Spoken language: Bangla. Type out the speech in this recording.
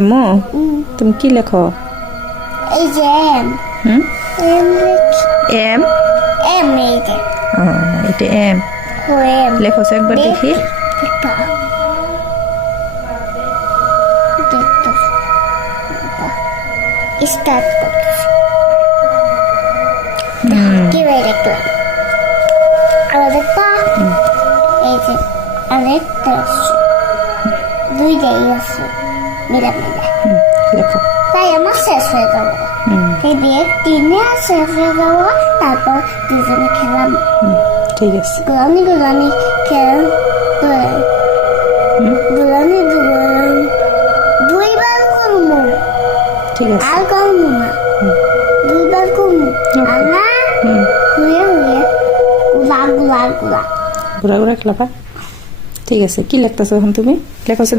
আম্মু তুমি কি লেখো? এই যে এম এম এম এই যে এটা এম ও এম লেখো একবার দেখি। স্টার্ট করতেছি। কি বই দেখলাম আবার দেখবা এই যে আরেকটা দুইটাই আছে মিলা মিলা লেখো। তাই আমার শেষ হয়ে যাবো এই দিয়ে তিনে শেষ হয়ে যাবো তারপর দুজনে খেলাম ঠিক আছে গুলানি গুলানি খেল গুলানি দুইবার করবো ঠিক আছে আর করবো না দুইবার করবো আর না হুয়ে হুয়ে গুলা গুলা গুলা ঘুরা ঘুরা খেলাবা। ঠিক আছে কি লিখতেছো এখন তুমি? লেখো দেখি।